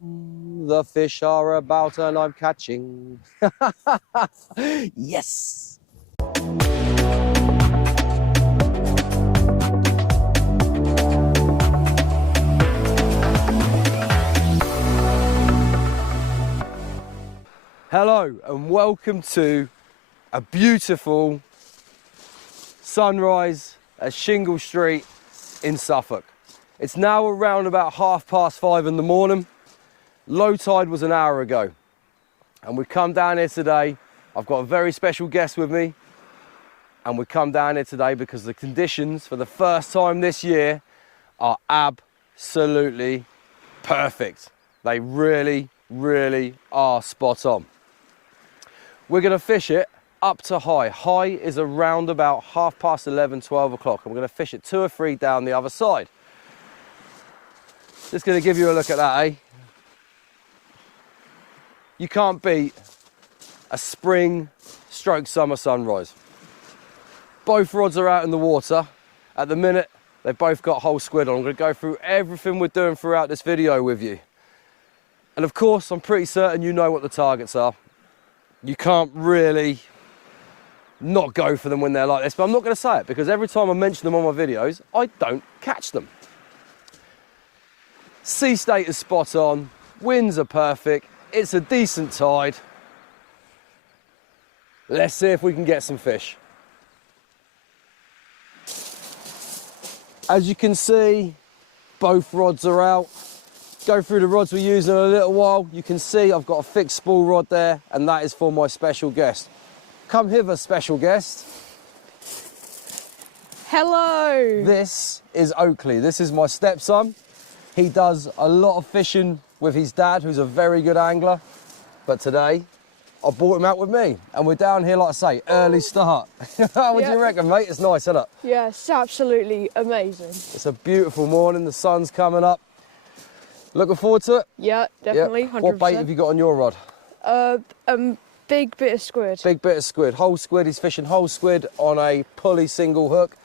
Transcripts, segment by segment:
The fish are about and I'm catching. Yes. Hello and welcome to a beautiful sunrise at Shingle Street in Suffolk. It's now around about 5:30 in the morning. Low tide was an hour ago. And we've come down here today. I've got a very special guest with me. And we've come down here today because the conditions for the first time this year are absolutely perfect. They really, really are spot on. We're gonna fish it up to high. High is around about 11:30, 12 o'clock. And we're gonna fish it 2 or 3 down the other side. Just gonna give you a look at that, eh? You can't beat a spring stroke summer sunrise. Both rods are out in the water. At the minute, they've both got whole squid on. I'm gonna go through everything we're doing throughout this video with you. And of course, I'm pretty certain you know what the targets are. You can't really not go for them when they're like this, but I'm not gonna say it because every time I mention them on my videos, I don't catch them. Sea state is spot on, winds are perfect, it's a decent tide. Let's see if we can get some fish. As you can see, both rods are out. Go through the rods we're using in a little while. You can see I've got a fixed spool rod there, and that is for my special guest. Come hither, special guest. Hello. This is Oakley. This is my stepson. He does a lot of fishing with his dad, who's a very good angler. But today, I brought him out with me. And we're down here, like I say, early start. What do you reckon, mate? It's nice, isn't it? Yeah, it's absolutely amazing. It's a beautiful morning. The sun's coming up. Looking forward to it? Yeah, definitely, 100%. What bait have you got on your rod? Big bit of squid. Big bit of squid. Whole squid. He's fishing whole squid on a pulley single hook.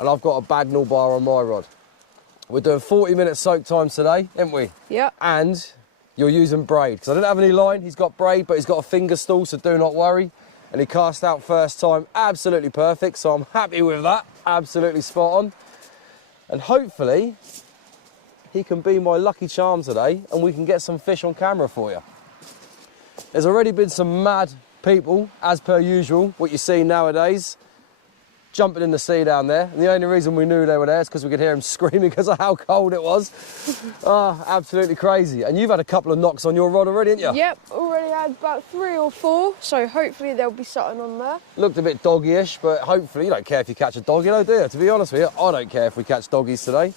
And I've got a bagnall bar on my rod. We're doing 40-minute soak times today, aren't we? Yeah. And you're using braid, because I didn't have any line. He's got braid, but he's got a finger stool, so do not worry. And he cast out first time, absolutely perfect, so I'm happy with that. Absolutely spot on. And hopefully, he can be my lucky charm today, and we can get some fish on camera for you. There's already been some mad people, as per usual, what you see nowadays, jumping in the sea down there. And the only reason we knew they were there is because we could hear them screaming because of how cold it was. Absolutely crazy. And you've had a couple of knocks on your rod already, haven't you? Yep, already had about 3 or 4, so hopefully there'll be something on there. Looked a bit doggy-ish, but hopefully you don't care if you catch a doggy, though, do you? To be honest with you, I don't care if we catch doggies today,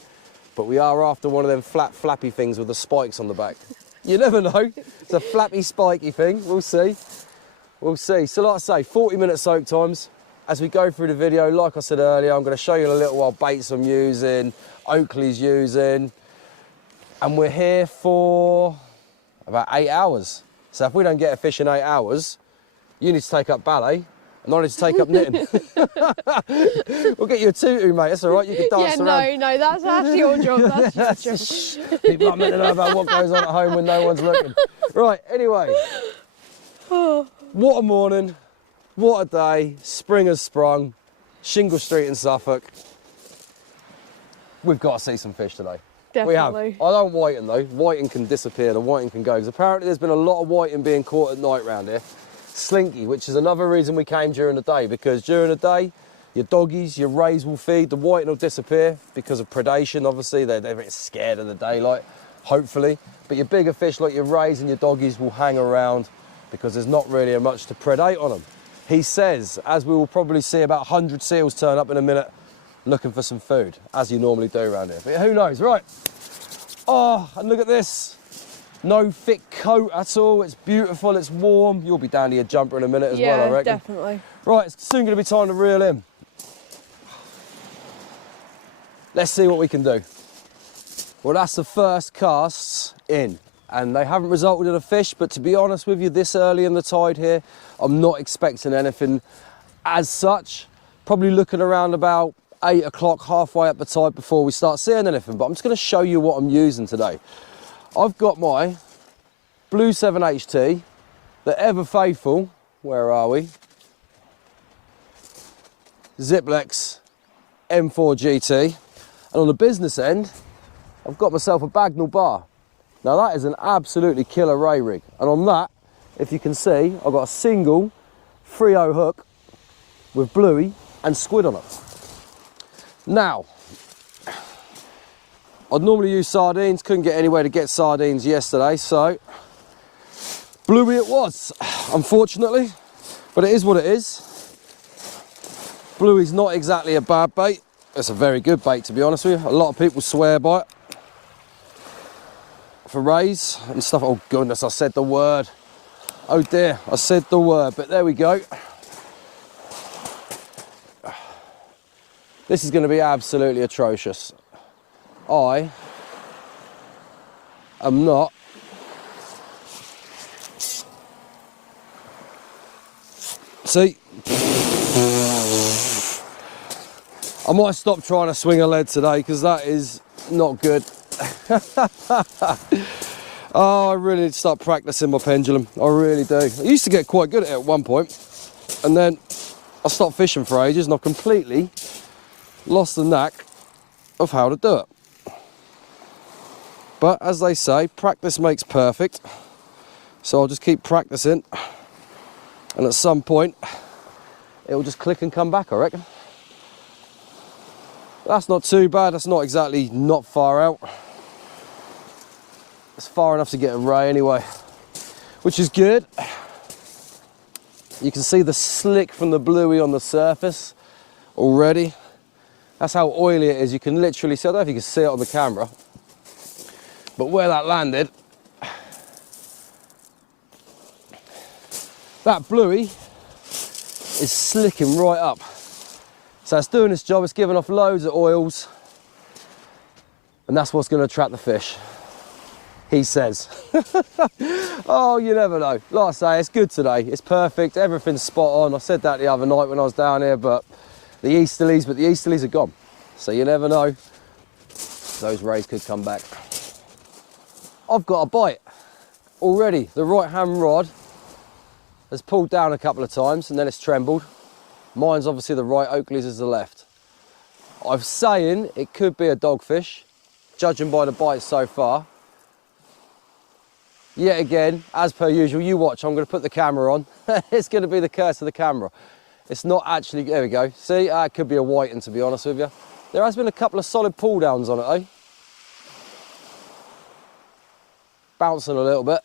but we are after one of them flat, flappy things with the spikes on the back. You never know. It's a flappy, spiky thing. We'll see. We'll see. So like I say, 40-minute soak times. As we go through the video, like I said earlier, I'm going to show you in a little while baits I'm using, Oakley's using, and we're here for about 8 hours. So if we don't get a fish in 8 hours, you need to take up ballet, and I need to take up knitting. We'll get you a tutu, mate. That's all right. You can dance around. No, that's your job. That's your job. People aren't meant to know about what goes on at home when no one's looking. Right, anyway. What a morning. What a day, spring has sprung, Shingle Street in Suffolk. We've got to see some fish today. Definitely. We have. I don't whiting though, whiting can disappear, the whiting can go. Because apparently there's been a lot of whiting being caught at night round here. Slinky, which is another reason we came during the day, because during the day, your doggies, your rays will feed, the whiting will disappear because of predation, obviously. They're a bit scared of the daylight, hopefully. But your bigger fish like your rays and your doggies will hang around because there's not really much to predate on them. He says, as we will probably see about 100 seals turn up in a minute looking for some food, as you normally do around here. But who knows, right? Oh, and look at this. No thick coat at all. It's beautiful, it's warm. You'll be down to your jumper in a minute as well, I reckon. Yeah, definitely. Right, it's soon going to be time to reel in. Let's see what we can do. Well, that's the first casts in. And they haven't resulted in a fish, but to be honest with you, this early in the tide here, I'm not expecting anything as such. Probably looking around about 8 o'clock, halfway up the tide before we start seeing anything. But I'm just going to show you what I'm using today. I've got my Blue 7HT, the ever faithful, where are we? Ziplex M4 GT. And on the business end, I've got myself a Bagnall bar. Now that is an absolutely killer ray rig. And on that, if you can see, I've got a single 3/0 hook with bluey and squid on it. Now, I'd normally use sardines, couldn't get anywhere to get sardines yesterday, so bluey it was, unfortunately, but it is what it is. Bluey's not exactly a bad bait. It's a very good bait, to be honest with you. A lot of people swear by it for rays and stuff. Oh goodness, I said the word. Oh dear, I said the word, but there we go. This is going to be absolutely atrocious. I am not see. I might stop trying to swing a lead today because that is not good. Oh, I really need to start practicing my pendulum. I really do. I used to get quite good at it at one point, and then I stopped fishing for ages and I've completely lost the knack of how to do it. But as they say, practice makes perfect. So I'll just keep practicing, and at some point it'll just click and come back, I reckon. That's not too bad. That's not exactly not far out. It's far enough to get a ray anyway, which is good. You can see the slick from the bluey on the surface already. That's how oily it is. You can literally see, I don't know if you can see it on the camera, but where that landed, that bluey is slicking right up. So it's doing its job, it's giving off loads of oils, and that's what's going to attract the fish, he says. Oh, you never know. Like I say, it's good today, it's perfect, everything's spot on. I said that the other night when I was down here, but the easterlies are gone. So you never know, those rays could come back. I've got a bite already. The right hand rod has pulled down a couple of times and then it's trembled. Mine's obviously the right, Oakley's is the left. I'm saying it could be a dogfish, judging by the bites so far. Yet again, as per usual, you watch, I'm going to put the camera on. It's going to be the curse of the camera. It's not actually, there we go. See, it could be a whiting, to be honest with you. There has been a couple of solid pull downs on it though. Bouncing a little bit.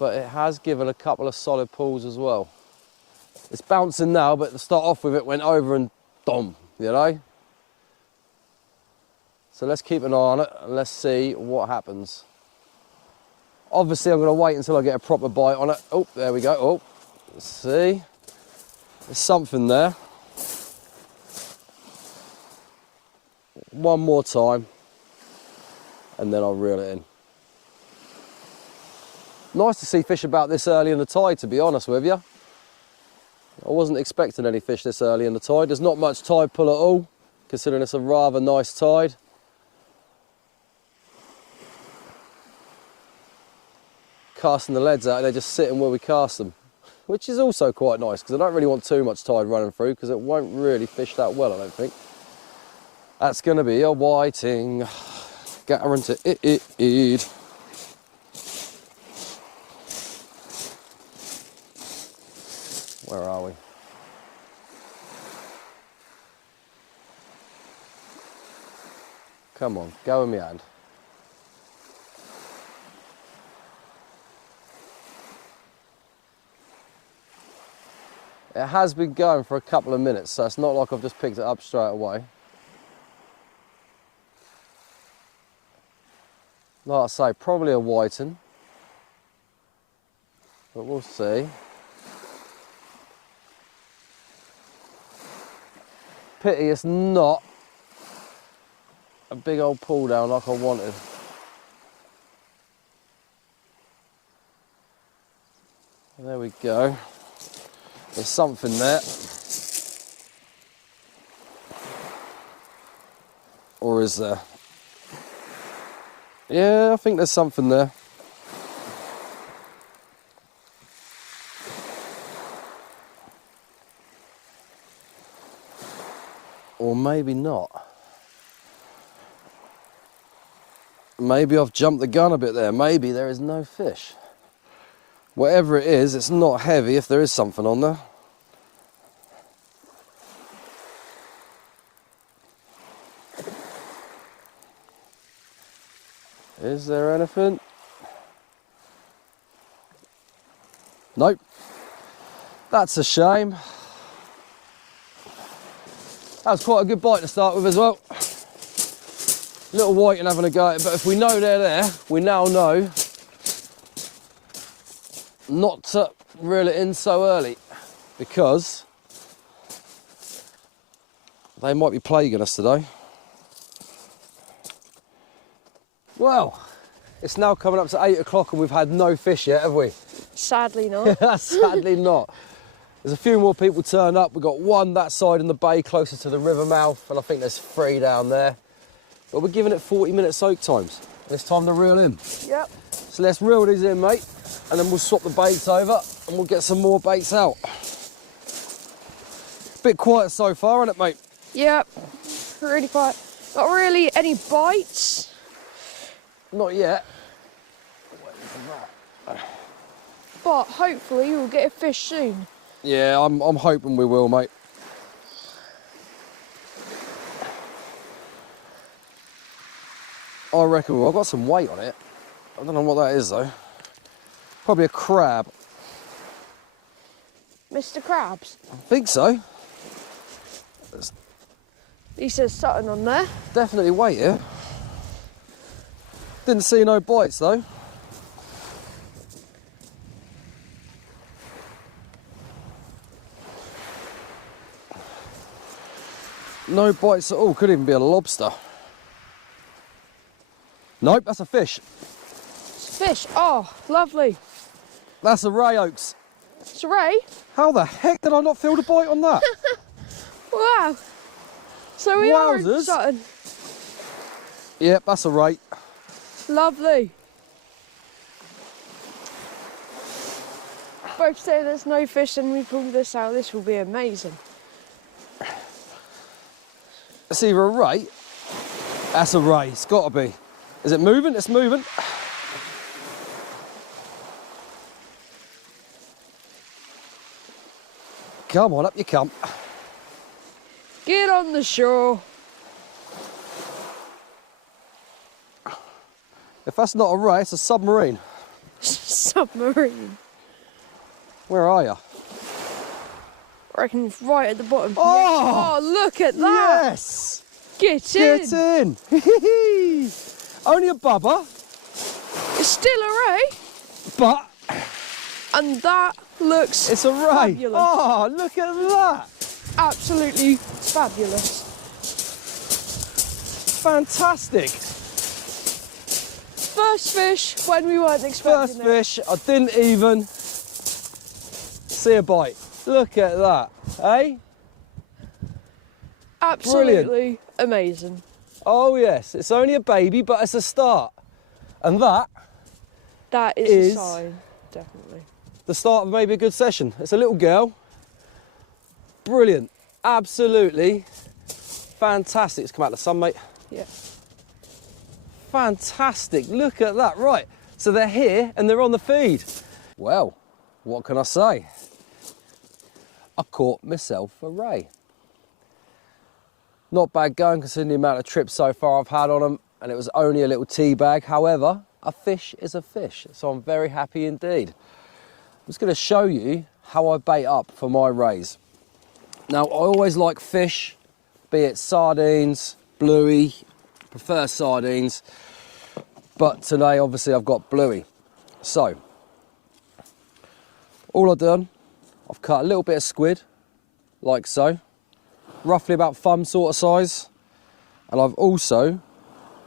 But it has given a couple of solid pulls as well. It's bouncing now, but to start off with it went over and dom, you know? So let's keep an eye on it and let's see what happens. Obviously I'm going to wait until I get a proper bite on it. Oh, there we go. Oh, let's see. There's something there. One more time and then I'll reel it in. Nice to see fish about this early in the tide, to be honest with you. I wasn't expecting any fish this early in the tide. There's not much tide pull at all, considering it's a rather nice tide. Casting the leads out, they're just sitting where we cast them, which is also quite nice, because I don't really want too much tide running through, because it won't really fish that well, I don't think. That's going to be a whiting. Guaranteed. Where are we? Come on, go in my hand. It has been going for a couple of minutes, so it's not like I've just picked it up straight away. Like I say, probably a whiting, but we'll see. Pity it's not a big old pull down like I wanted. There we go. There's something there. Or is there? Yeah, I think there's something there. Or maybe not. Maybe I've jumped the gun a bit there. Maybe there is no fish. Whatever it is, it's not heavy if there is something on there. Is there anything? Nope. That's a shame. That was quite a good bite to start with as well. Little whiting having a go at it, but if we know they're there, we now know not to reel it in so early, because they might be plaguing us today. Well, it's now coming up to 8 o'clock and we've had no fish yet, have we? Sadly not. Sadly not. There's a few more people turn up. We've got one that side in the bay closer to the river mouth, and I think there's 3 down there. But we're giving it 40-minute soak times. It's time to reel in. Yep. So let's reel these in, mate, and then we'll swap the baits over and we'll get some more baits out. Bit quiet so far, isn't it, mate? Yep. Really quiet. Not really any bites. Not yet. But hopefully we'll get a fish soon. Yeah, I'm hoping we will, mate. I reckon I've got some weight on it. I don't know what that is though. Probably a crab. Mr. Krabs. I think so. There's He says something on there. definitely weight here. Didn't see no bites though. No bites at all. Could even be a lobster. Nope, that's a fish. It's a fish. Oh, lovely. That's a ray, Oaks. It's a ray. How the heck did I not feel the bite on that? Wow. So we are Wowzers. something. Yep, that's a ray. Lovely. Both say there's no fish and we pull this out. This will be amazing. It's either a ray. That's a ray. It's got to be. Is it moving? It's moving. Come on, up you come. Get on the shore. If that's not a ray, it's a submarine. Submarine. Where are you? I reckon it's right at the bottom. Oh! Oh, look at that. Yes! Get in. Get in! Only a bubba, It's still a ray. but And that looks it's a ray. fabulous. Oh, look at that! Absolutely fabulous. Fantastic. First fish when we weren't expecting First fish, I didn't even see a bite. Look at that, eh? Absolutely amazing. Oh yes, it's only a baby, but it's a start. And that, That Is- is a sign, definitely. the start of maybe a good session. It's a little girl. Brilliant, absolutely fantastic. It's come out of the sun, mate. Yeah. Fantastic, look at that. Right, so they're here and they're on the feed. Well, what can I say? I caught myself a ray. Not bad going considering the amount of trips so far I've had on them, and it was only a little tea bag. However, a fish is a fish, so I'm very happy indeed. I'm just going to show you how I bait up for my rays. Now, I always like fish, be it sardines, bluey, prefer sardines, but today obviously I've got bluey. So, all I've done, I've cut a little bit of squid, like so, roughly about thumb sort of size, and I've also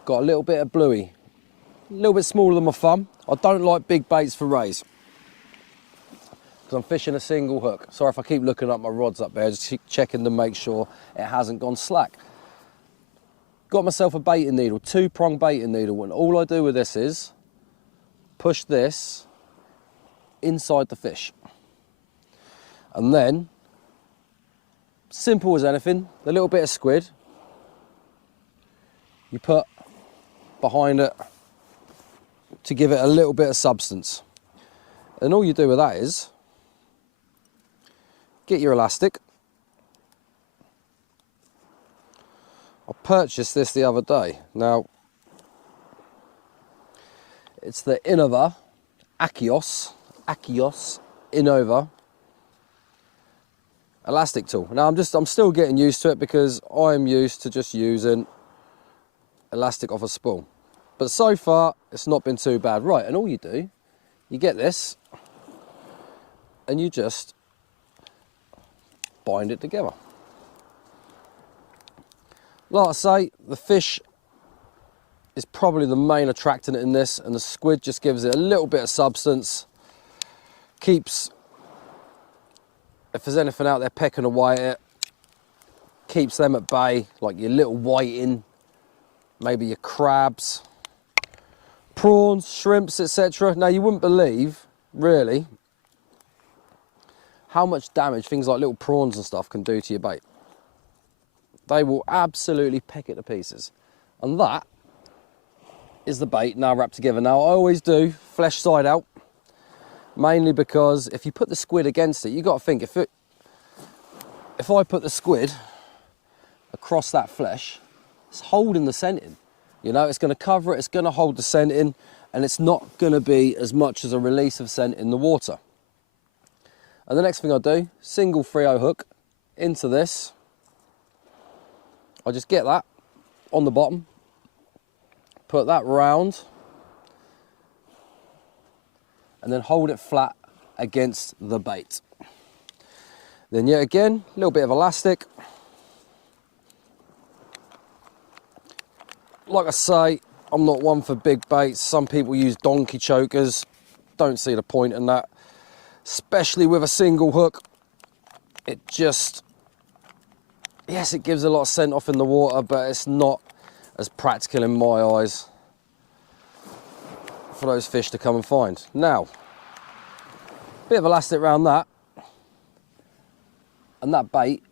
got a little bit of bluey, a little bit smaller than my thumb. I don't like big baits for rays, because I'm fishing a single hook. Sorry if I keep looking up my rods up there, just keep checking to make sure it hasn't gone slack. got myself a baiting needle, 2-prong baiting needle, and all I do with this is push this inside the fish. And then, simple as anything, a little bit of squid, you put behind it to give it a little bit of substance. And all you do with that is get your elastic. I purchased this the other day. Now, it's the Innova Achios Innova elastic tool. Now I'm still getting used to it because I'm used to just using elastic off a spool. But so far, it's not been too bad. Right, and all you do, you get this, and you just bind it together. Like I say, the fish is probably the main attractant in this, and the squid just gives it a little bit of substance, keeps, if there's anything out there pecking away at it, keeps them at bay, like your little whiting, maybe your crabs, prawns, shrimps, etc. Now, you wouldn't believe, really, how much damage things like little prawns and stuff can do to your bait. They will absolutely peck it to pieces. And that is the bait now wrapped together. Now, I always do flesh side out, mainly because if you put the squid against it, you've got to think, if I put the squid across that flesh, it's holding the scent in. You know, it's going to cover it, it's going to hold the scent in, and it's not going to be as much as a release of scent in the water. And the next thing I do, single 3/0 hook into this. I just get that on the bottom, put that round, and then hold it flat against the bait. Then yet again, a little bit of elastic. Like I say, I'm not one for big baits. Some people use donkey chokers. Don't see the point in that. Especially with a single hook. It just, yes, it gives a lot of scent off in the water, but it's not as practical in my eyes for those fish to come and find. Now, bit of elastic around that, and that bait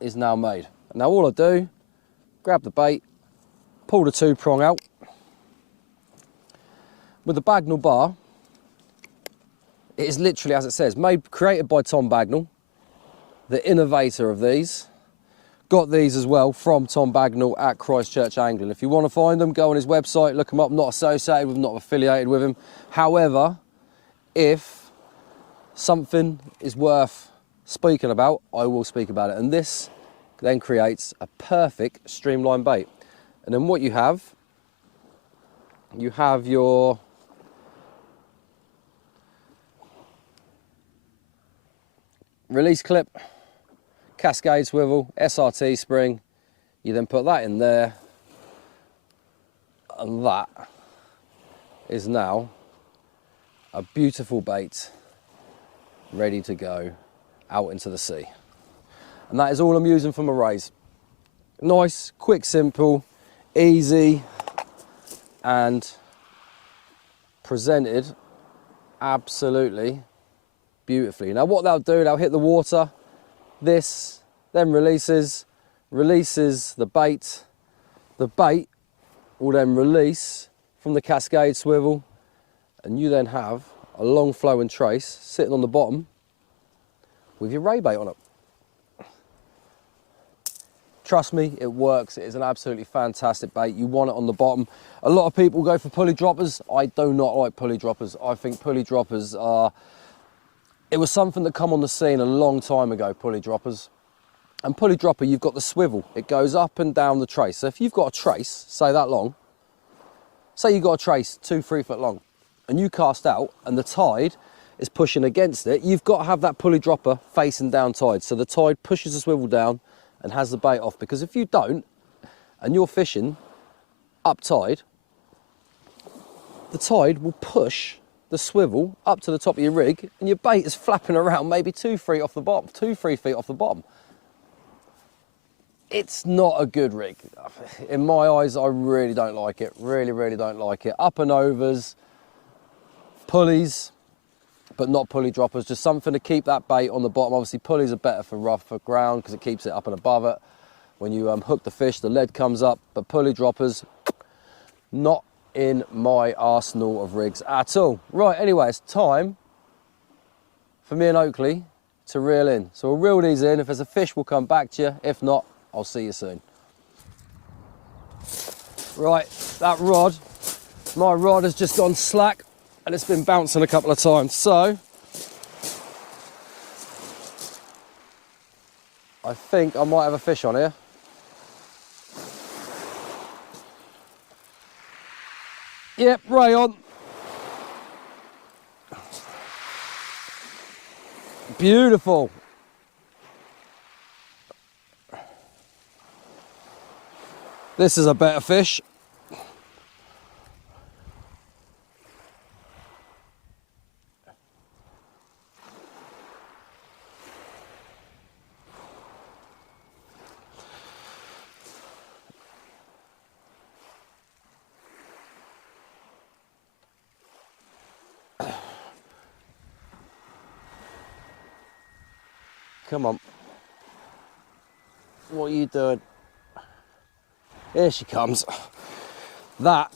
is now made. Now all I do, grab the bait, pull the 2-prong out. With the Bagnall bar, it is literally, as it says, created by Tom Bagnall, the innovator of these. Got these as well from Tom Bagnall at Christchurch Angling. If you want to find them, go on his website, look him up. Not associated with him, not affiliated with him. However, if something is worth speaking about, I will speak about it. And this then creates a perfect streamlined bait. And then what you have your release clip, cascade swivel, SRT spring. You then put that in there, and that is now a beautiful bait ready to go out into the sea. And that is all I'm using for my rays. Nice, quick, simple, easy, and presented absolutely beautifully. Now what they'll do, they'll hit the water, this then releases the bait. The bait will then release from the cascade swivel, and you then have a long flowing trace sitting on the bottom with your ray bait on it. Trust me, it works. It is an absolutely fantastic bait. You want it on the bottom. A lot of people go for pulley droppers. I do not like pulley droppers. I think pulley droppers are... It was something that come on the scene a long time ago, pulley droppers. And pulley dropper, you've got the swivel. It goes up and down the trace. So if you've got a trace, say that long, say you've got a trace 2-3 foot long, and you cast out and the tide is pushing against it, you've got to have that pulley dropper facing down tide. So the tide pushes the swivel down and has the bait off, because if you don't, and you're fishing up tide, the tide will push the swivel up to the top of your rig, and your bait is flapping around maybe 2-3 feet off the bottom, 2-3 feet off the bottom. it's not a good rig. In my eyes, I really don't like it. Really don't like it. Up and overs, pulleys, but not pulley droppers. Just something to keep that bait on the bottom. Obviously, pulleys are better for rougher ground because it keeps it up and above it. When you hook the fish, the lead comes up, but pulley droppers, not in my arsenal of rigs at all. Right, anyway, it's time for me and Oakley to reel in. So we'll reel these in. If there's a fish, we'll come back to you. If not, I'll see you soon. Right, that rod, my rod has just gone slack and it's been bouncing a couple of times. So I think I might have a fish on here. Yep, ray on. Beautiful. This is a better fish. Come on. What are you doing? Here she comes. That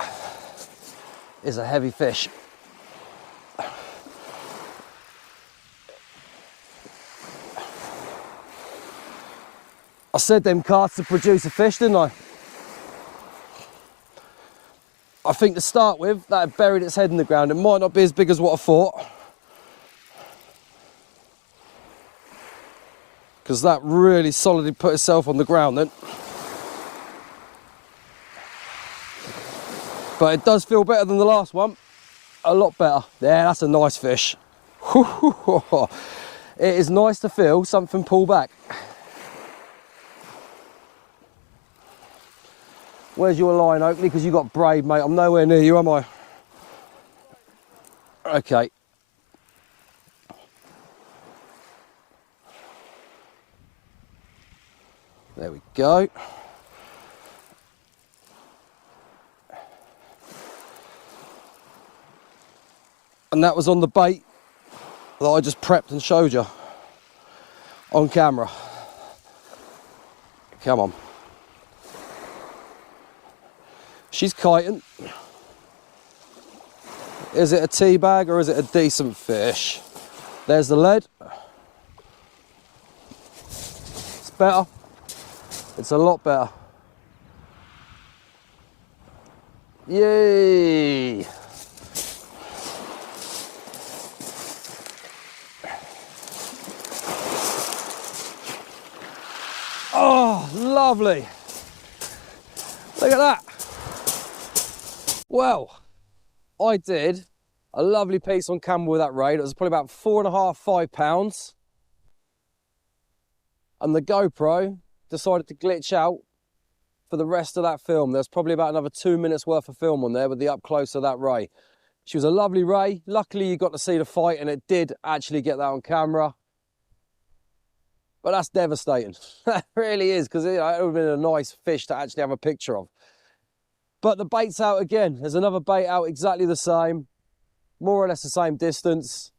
is a heavy fish. I said them carts to produce a fish, didn't I? I think to start with, that had buried its head in the ground. It might not be as big as what I thought, because that really solidly put itself on the ground then. But it does feel better than the last one. A lot better. Yeah, that's a nice fish. It is nice to feel something pull back. Where's your line, Oakley? Because you got braid, mate. I'm nowhere near you, am I? Okay. There we go. And that was on the bait that I just prepped and showed you on camera. Come on. She's kiting. Is it a tea bag or is it a decent fish? There's the lead. It's better. It's a lot better. Yay! Oh, lovely. Look at that. Well, I did a lovely piece on camera with that raid. It was probably about 4.5, 5 pounds. And the GoPro decided to glitch out for the rest of that film. There's probably about another 2 minutes worth of film on there with the up close of that ray. She was a lovely ray. Luckily you got to see the fight and it did actually get that on camera. But that's devastating. That really is, because it would have been a nice fish to actually have a picture of. But the bait's out again. There's another bait out exactly the same, more or less the same distance.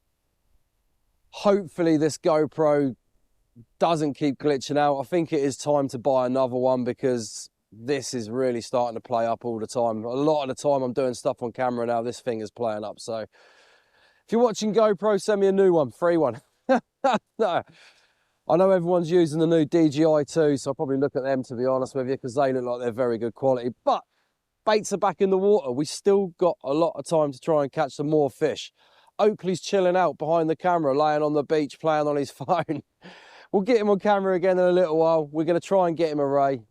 Hopefully this GoPro doesn't keep glitching out. I think it is time to buy another one because this is really starting to play up all the time. A lot of the time I'm doing stuff on camera now, this thing is playing up. So if you're watching GoPro, send me a new one, free one. No. I know everyone's using the new DJI too, so I'll probably look at them, to be honest with you, because they look like they're very good quality. But baits are back in the water. We still got a lot of time to try and catch some more fish. Oakley's chilling out behind the camera, laying on the beach, playing on his phone. We'll get him on camera again in a little while. We're going to try and get him a ray.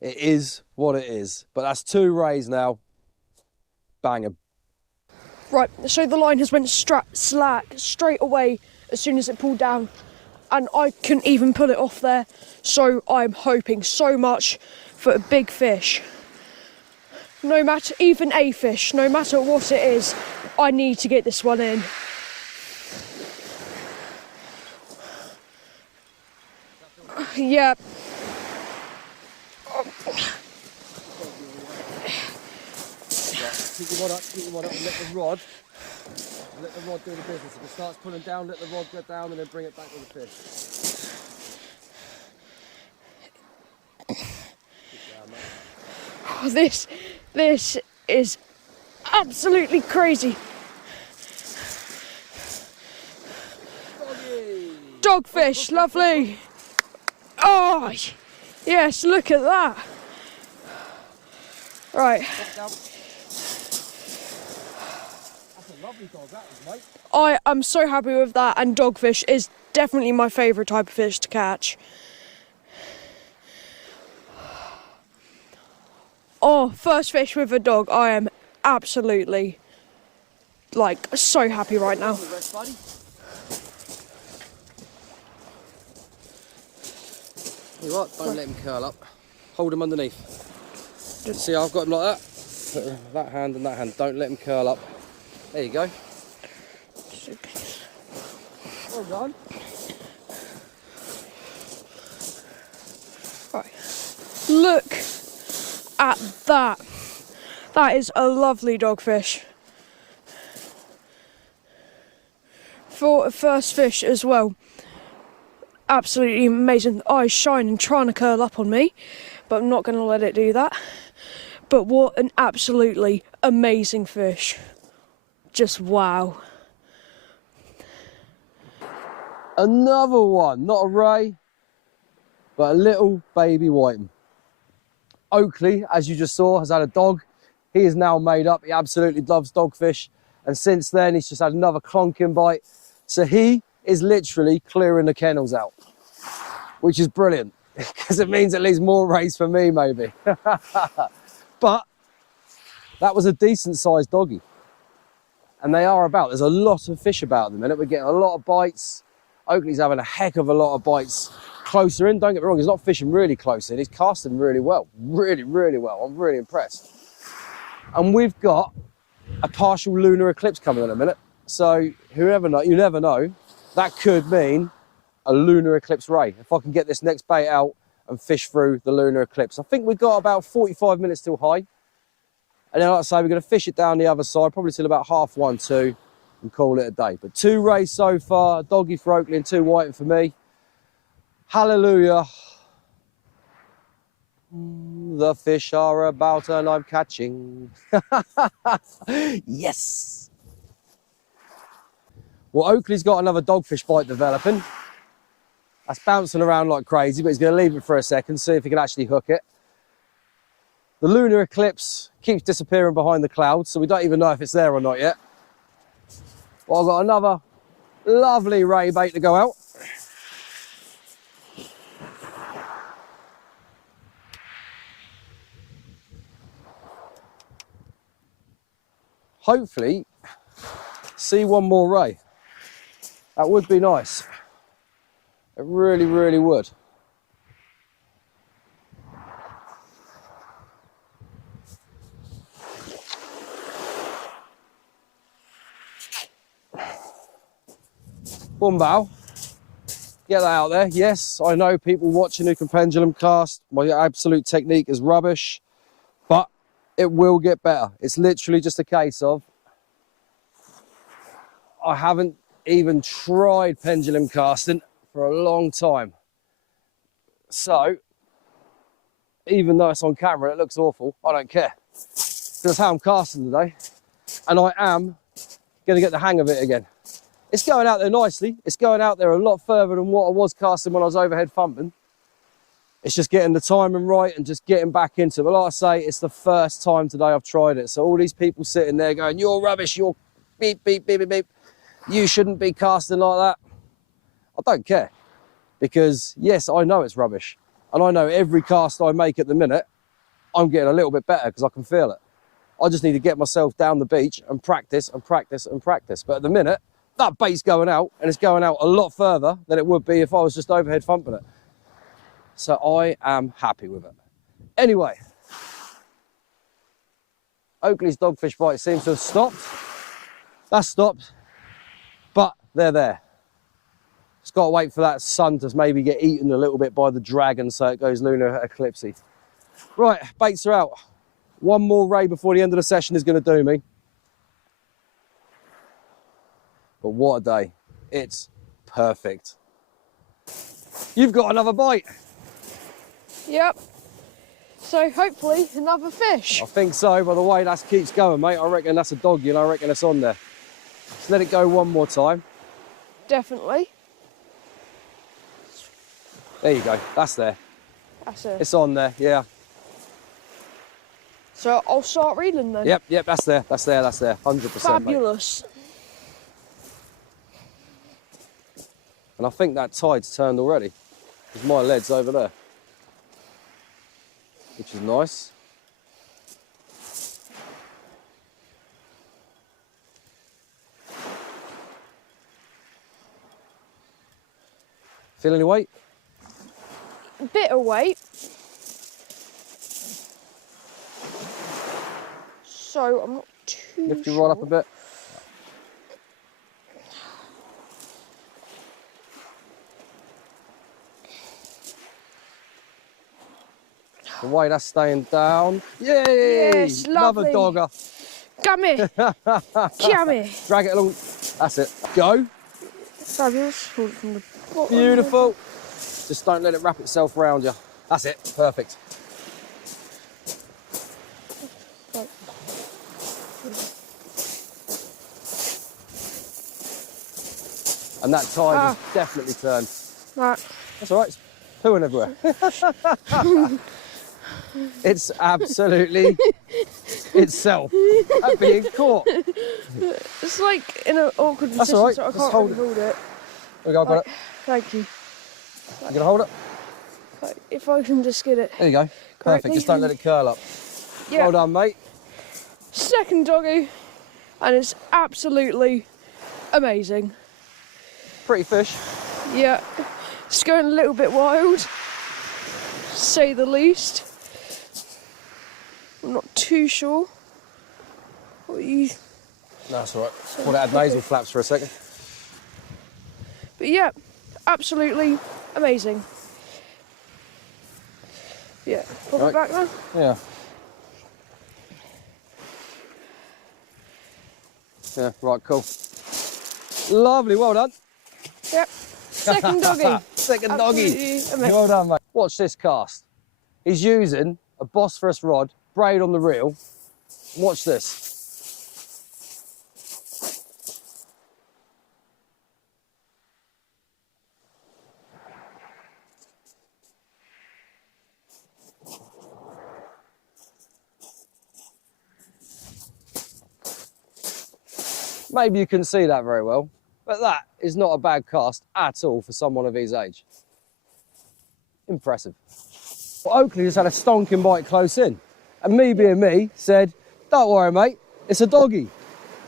It is what it is. But that's 2 rays now. Bang 'em. Right, so the line has went slack straight away as soon as it pulled down. And I couldn't even pull it off there. So I'm hoping so much for a big fish. No matter, even a fish, no matter what it is, I need to get this one in. Yeah. Keep your rod up, keep your rod up, and let the rod do the business. If it starts pulling down, let the rod go down and then bring it back with the fish. Oh, this is absolutely crazy. Dogfish, lovely. Oh, yes, look at that. Right. That's a lovely dog, that is, mate. I am so happy with that, and dogfish is definitely my favourite type of fish to catch. Oh, first fish with a dog. I am absolutely, like, so happy right now. You what? Don't let him curl up. Hold him underneath. See, I've got him like that. Put that hand and that hand. Don't let him curl up. There you go. Well done. Right. Look at that. That is a lovely dogfish. For a first fish as well. Absolutely amazing. Eyes shining, trying to curl up on me, but I'm not going to let it do that. But what an absolutely amazing fish. Just wow. Another one, not a ray, but a little baby whiting. Oakley, as you just saw, has had a dog. He is now made up. He absolutely loves dogfish. And since then, he's just had another clonking bite. So he is literally clearing the kennels out, which is brilliant because it means at least more rays for me, maybe. But that was a decent sized doggy. And they are about, there's a lot of fish about at the minute. We're getting a lot of bites. Oakley's having a heck of a lot of bites closer in. Don't get me wrong, he's not fishing really close in. He's casting really well, really, really well. I'm really impressed. And we've got a partial lunar eclipse coming in a minute. So you never know, that could mean a lunar eclipse ray. If I can get this next bait out and fish through the lunar eclipse. I think we've got about 45 minutes till high. And then, like I say, we're going to fish it down the other side, probably till about 1:30, 2, and call it a day. But 2 rays so far, a doggy for Oakley and 2 whiting for me. Hallelujah. The fish are about and I'm catching. Yes. Well, Oakley's got another dogfish bite developing. That's bouncing around like crazy, but he's going to leave it for a second, see if he can actually hook it. The lunar eclipse keeps disappearing behind the clouds, so we don't even know if it's there or not yet. Well, I've got another lovely ray bait to go out. Hopefully, see one more ray. That would be nice. It really, really would. One bow. Get that out there. Yes, I know people watching who can pendulum cast. My absolute technique is rubbish, but it will get better. It's literally just a case of I haven't even tried pendulum casting for a long time. So, even though it's on camera, it looks awful, I don't care. That's how I'm casting today. And I am going to get the hang of it again. It's going out there nicely. It's going out there a lot further than what I was casting when I was overhead thumping. It's just getting the timing right and just getting back into it. But like I say, it's the first time today I've tried it. So all these people sitting there going, you're rubbish, you're beep, beep, beep, beep, beep. You shouldn't be casting like that. I don't care. Because yes, I know it's rubbish. And I know every cast I make at the minute, I'm getting a little bit better because I can feel it. I just need to get myself down the beach and practice and practice and practice. But at the minute, that bait's going out, and it's going out a lot further than it would be if I was just overhead thumping it. So I am happy with it. Anyway, Oakley's dogfish bite seems to have stopped. That's stopped, but they're there. Let's got to wait for that sun to maybe get eaten a little bit by the dragon so it goes lunar eclipsey. Right, baits are out. One more ray before the end of the session is going to do me. But what a day. It's perfect. You've got another bite. Yep. So hopefully another fish. I think so, by the way that keeps going, mate. I reckon that's a doggy and I reckon it's on there. Just let it go one more time. Definitely. There you go, that's there. That's it. It's on there, yeah. So I'll start reeling then. Yep, that's there, 100%. Fabulous. Mate. And I think that tide's turned already, because my lead's over there, which is nice. Feel any weight? Bit of weight. So I'm not too Lift your rod up a bit. The way that's staying down. Yay! Yes, Another lovely. dogger. Come here. Come here. Drag it along. That's it. Go. Fabulous. Hold it from the bottom. Beautiful. Just don't let it wrap itself around you. That's it. Perfect. Right. And that tide has definitely turned. Right. That's all right. It's pooing everywhere. It's absolutely itself at being caught. It's like in an awkward That's position, all right. so I Just can't hold really hold it. There we go, got it. Thank you. You gonna hold it? Right, if I can just get it. There you go. Perfect. Correctly. Just don't let it curl up. Yeah. Well done, mate. Second doggy, and it's absolutely amazing. Pretty fish. Yeah, it's going a little bit wild, to say the least. I'm not too sure what you... No, that's all right. Thought it had nasal flaps for a second. But yeah, absolutely amazing. Yeah, pop Right. it back now. Yeah. Yeah, right, cool. Lovely, well done. Yep, second doggy. Second doggy. Absolutely amazing. Well done, mate. Watch this cast. He's using a Bosphorus rod, braid on the reel. Watch this. Maybe you couldn't see that very well, but that is not a bad cast at all for someone of his age. Impressive. Well, Oakley just had a stonking bite close in, and me being me said, don't worry, mate, it's a doggy.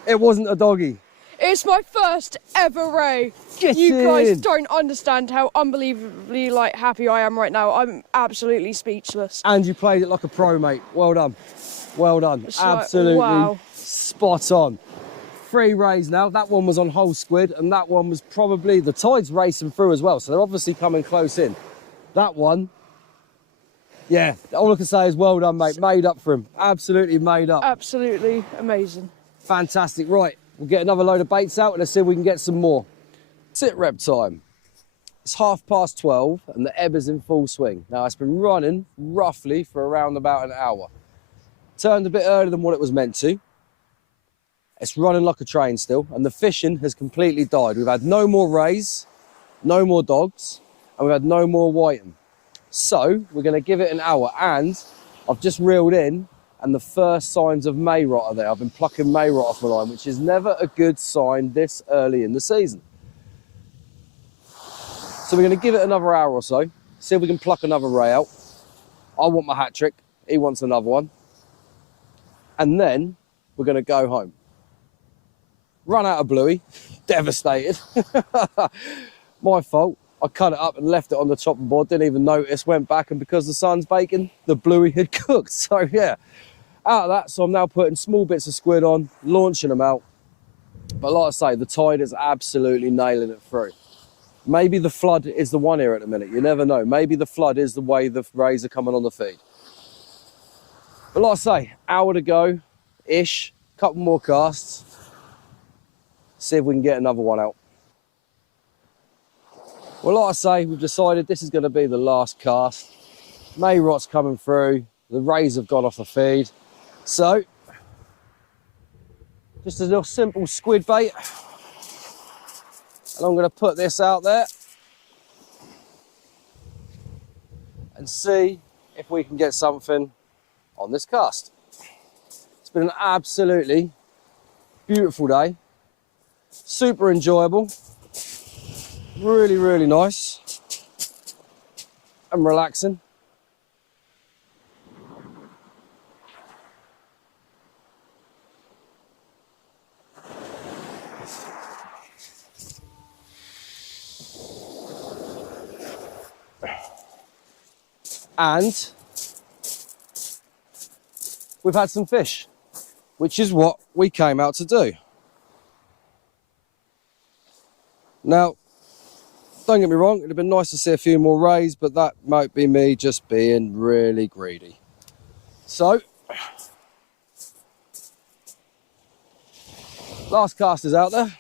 It wasn't a doggy. It's my first ever ray. Get you guys in. don't understand how unbelievably happy I am right now. I'm absolutely speechless. And you played it like a pro, mate. Well done. Well done. It's like, Absolutely wow. spot on. 3 rays now. That one was on whole squid, and that one was probably, the tide's racing through as well, so they're obviously coming close in. That one, yeah, all I can say is well done, mate. Made up for him. Absolutely made up. Absolutely amazing. Fantastic. Right, we'll get another load of baits out and let's see if we can get some more. Sit rep time. It's 12:30 and the ebb is in full swing. Now, it's been running roughly for around about an hour. Turned a bit earlier than what it was meant to. It's running like a train still, and the fishing has completely died. We've had no more rays, no more dogs, and we've had no more whiting. So we're going to give it an hour, and I've just reeled in, and the first signs of May rot are there. I've been plucking May rot off my line, which is never a good sign this early in the season. So we're going to give it another hour or so, see if we can pluck another ray out. I want my hat trick, he wants another one. And then we're going to go home. Run out of bluey, devastated. My fault. I cut it up and left it on the chopping board, didn't even notice, went back, and because the sun's baking, the bluey had cooked. So yeah, out of that, so I'm now putting small bits of squid on, launching them out. But like I say, the tide is absolutely nailing it through. Maybe the flood is the one here at the minute. You never know. Maybe the flood is the way the rays are coming on the feed. But like I say, hour to go-ish, couple more casts. See if we can get another one out. Well, like I say, we've decided this is going to be the last cast. May rot's coming through. The rays have gone off the feed. So, just a little simple squid bait. And I'm going to put this out there and see if we can get something on this cast. It's been an absolutely beautiful day. Super enjoyable. Really, really nice and relaxing. And we've had some fish, which is what we came out to do. Now, don't get me wrong, it'd have been nice to see a few more rays, but that might be me just being really greedy. So, last cast is out there.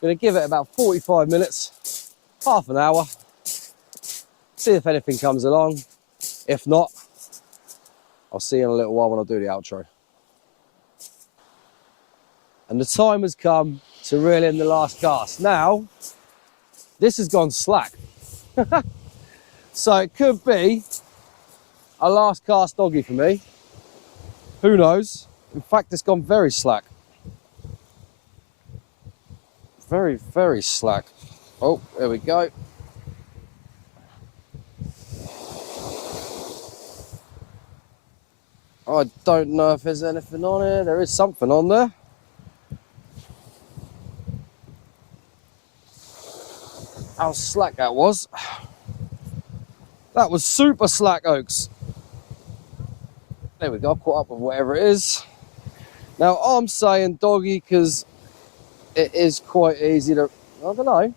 Gonna give it about 45 minutes, half an hour. See if anything comes along. If not, I'll see you in a little while when I do the outro. And the time has come to reel in the last cast. Now, this has gone slack. So it could be a last cast doggy for me. Who knows? In fact, it's gone very slack. Very, very slack. Oh, there we go. I don't know if there's anything on here. There is something on there. How slack that was. That was super slack, Oaks. There we go, I've caught up with whatever it is. Now I'm saying doggy because it is quite easy to, I don't know.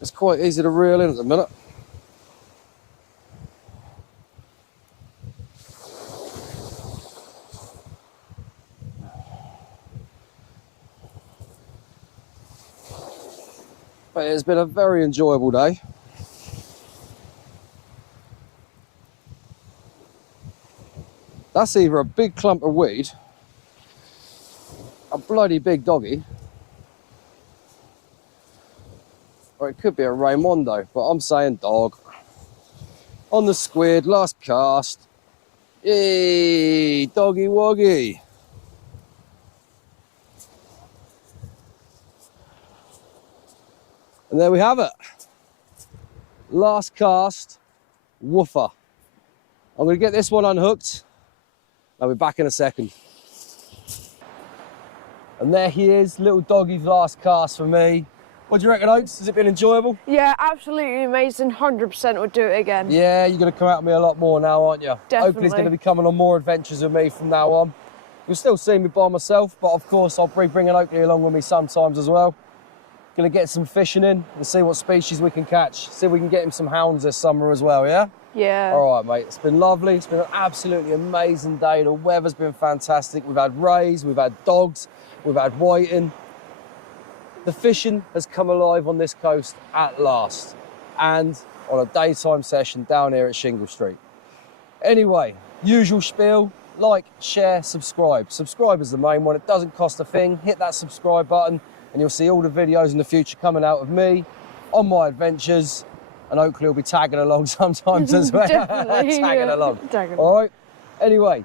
It's quite easy to reel in at the minute. But it's been a very enjoyable day. That's either a big clump of weed, a bloody big doggy, or it could be a Raymondo, but I'm saying dog. On the squid, last cast. Yay, doggy woggy. And there we have it. Last cast, woofer. I'm going to get this one unhooked. I'll be back in a second. And there he is, little doggy's last cast for me. What do you reckon, Oaks? Has it been enjoyable? Yeah, absolutely amazing. 100% would do it again. Yeah, you're going to come out with me a lot more now, aren't you? Definitely. Hopefully he's going to be coming on more adventures with me from now on. You'll still see me by myself, but of course I'll be bringing Oakley along with me sometimes as well. Going to get some fishing in and see what species we can catch. See if we can get him some hounds this summer as well, yeah? Yeah. All right, mate. It's been lovely. It's been an absolutely amazing day. The weather's been fantastic. We've had rays, we've had dogs, we've had whiting. The fishing has come alive on this coast at last, and on a daytime session down here at Shingle Street. Anyway, usual spiel, like, share, subscribe. Subscribe is the main one. It doesn't cost a thing. Hit that subscribe button and you'll see all the videos in the future coming out of me on my adventures, and Oakley will be tagging along sometimes as well. Tagging along. All right? Anyway,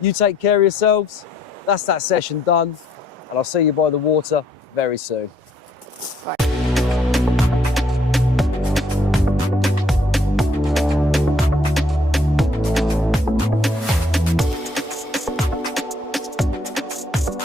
you take care of yourselves. That's that session done, and I'll see you by the water very soon. Bye.